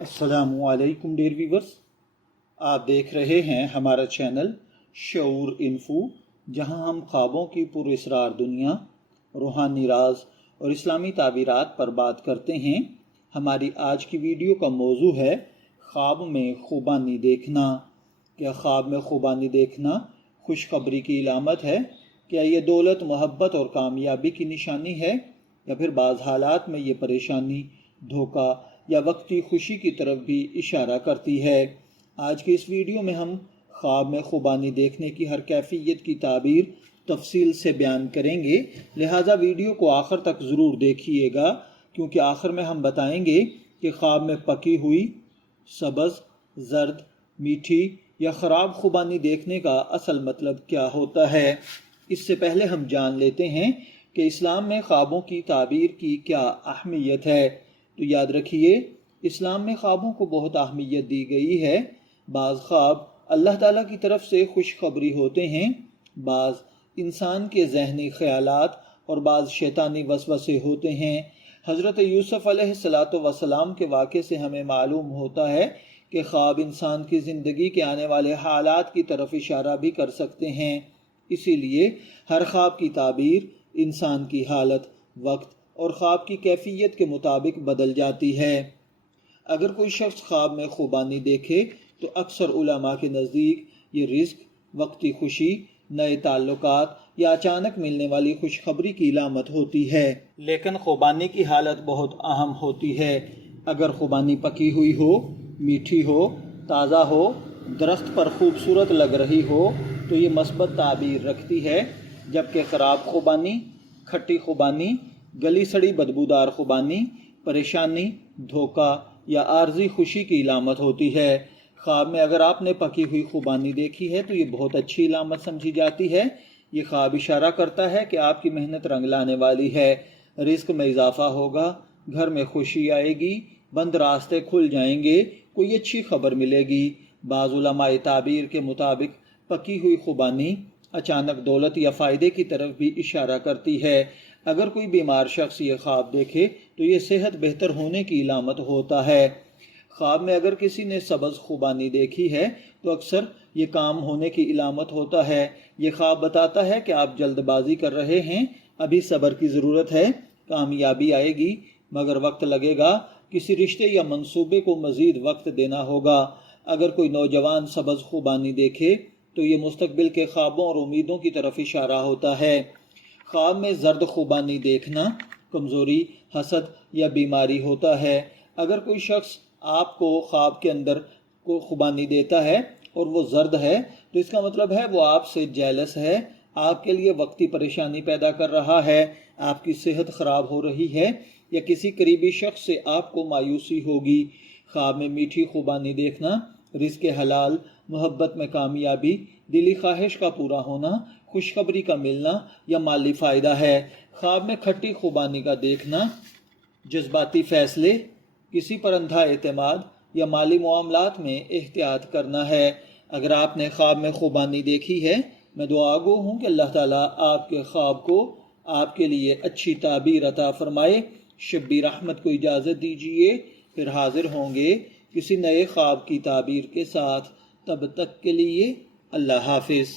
السلام علیکم dear viewers, آپ دیکھ رہے ہیں ہمارا چینل شعور انفو، جہاں ہم خوابوں کی پر اسرار دنیا، روحانی راز اور اسلامی تعبیرات پر بات کرتے ہیں۔ ہماری آج کی ویڈیو کا موضوع ہے خواب میں خوبانی دیکھنا۔ کیا خواب میں خوبانی دیکھنا خوشخبری کی علامت ہے؟ کیا یہ دولت، محبت اور کامیابی کی نشانی ہے، یا پھر بعض حالات میں یہ پریشانی، دھوکہ یا وقتی خوشی کی طرف بھی اشارہ کرتی ہے؟ آج کی اس ویڈیو میں ہم خواب میں خوبانی دیکھنے کی ہر کیفیت کی تعبیر تفصیل سے بیان کریں گے، لہٰذا ویڈیو کو آخر تک ضرور دیکھیے گا، کیونکہ آخر میں ہم بتائیں گے کہ خواب میں پکی ہوئی، سبز، زرد، میٹھی یا خراب خوبانی دیکھنے کا اصل مطلب کیا ہوتا ہے۔ اس سے پہلے ہم جان لیتے ہیں کہ اسلام میں خوابوں کی تعبیر کی کیا اہمیت ہے۔ تو یاد رکھیے، اسلام میں خوابوں کو بہت اہمیت دی گئی ہے۔ بعض خواب اللہ تعالیٰ کی طرف سے خوشخبری ہوتے ہیں، بعض انسان کے ذہنی خیالات اور بعض شیطانی وسوسے ہوتے ہیں۔ حضرت یوسف علیہ السلام کے واقعے سے ہمیں معلوم ہوتا ہے کہ خواب انسان کی زندگی کے آنے والے حالات کی طرف اشارہ بھی کر سکتے ہیں۔ اسی لیے ہر خواب کی تعبیر انسان کی حالت، وقت اور خواب کی کیفیت کے مطابق بدل جاتی ہے۔ اگر کوئی شخص خواب میں خوبانی دیکھے تو اکثر علماء کے نزدیک یہ رزق، وقتی خوشی، نئے تعلقات یا اچانک ملنے والی خوشخبری کی علامت ہوتی ہے۔ لیکن خوبانی کی حالت بہت اہم ہوتی ہے۔ اگر خوبانی پکی ہوئی ہو، میٹھی ہو، تازہ ہو، درخت پر خوبصورت لگ رہی ہو تو یہ مثبت تعبیر رکھتی ہے، جبکہ خراب خوبانی، کھٹی خوبانی، گلی سڑی بدبودار خوبانی پریشانی، دھوکہ یا عارضی خوشی کی علامت ہوتی ہے۔ خواب میں اگر آپ نے پکی ہوئی خوبانی دیکھی ہے تو یہ بہت اچھی علامت سمجھی جاتی ہے۔ یہ خواب اشارہ کرتا ہے کہ آپ کی محنت رنگ لانے والی ہے، رزق میں اضافہ ہوگا، گھر میں خوشی آئے گی، بند راستے کھل جائیں گے، کوئی اچھی خبر ملے گی۔ بعض علماء تعبیر کے مطابق پکی ہوئی خوبانی اچانک دولت یا فائدے کی طرف بھی اشارہ کرتی ہے۔ اگر کوئی بیمار شخص یہ خواب دیکھے تو یہ صحت بہتر ہونے کی علامت ہوتا ہے۔ خواب میں اگر کسی نے سبز خوبانی دیکھی ہے تو اکثر یہ کام ہونے کی علامت ہوتا ہے۔ یہ خواب بتاتا ہے کہ آپ جلد بازی کر رہے ہیں، ابھی صبر کی ضرورت ہے، کامیابی آئے گی مگر وقت لگے گا، کسی رشتے یا منصوبے کو مزید وقت دینا ہوگا۔ اگر کوئی نوجوان سبز خوبانی دیکھے تو یہ مستقبل کے خوابوں اور امیدوں کی طرف اشارہ ہوتا ہے۔ خواب میں زرد خوبانی دیکھنا کمزوری، حسد یا بیماری ہوتا ہے۔ اگر کوئی شخص آپ کو خواب کے اندر کو خوبانی دیتا ہے اور وہ زرد ہے تو اس کا مطلب ہے وہ آپ سے جیلس ہے، آپ کے لیے وقتی پریشانی پیدا کر رہا ہے، آپ کی صحت خراب ہو رہی ہے یا کسی قریبی شخص سے آپ کو مایوسی ہوگی۔ خواب میں میٹھی خوبانی دیکھنا رزق حلال، محبت میں کامیابی، دلی خواہش کا پورا ہونا، خوشخبری کا ملنا یا مالی فائدہ ہے۔ خواب میں کھٹی خوبانی کا دیکھنا جذباتی فیصلے، کسی پر اندھا اعتماد یا مالی معاملات میں احتیاط کرنا ہے۔ اگر آپ نے خواب میں خوبانی دیکھی ہے، میں دعا گو ہوں کہ اللہ تعالیٰ آپ کے خواب کو آپ کے لیے اچھی تعبیر عطا فرمائے۔ شبیر احمد کو اجازت دیجیے، پھر حاضر ہوں گے کسی نئے خواب کی تعبیر کے ساتھ۔ تب تک کے لیے اللہ حافظ۔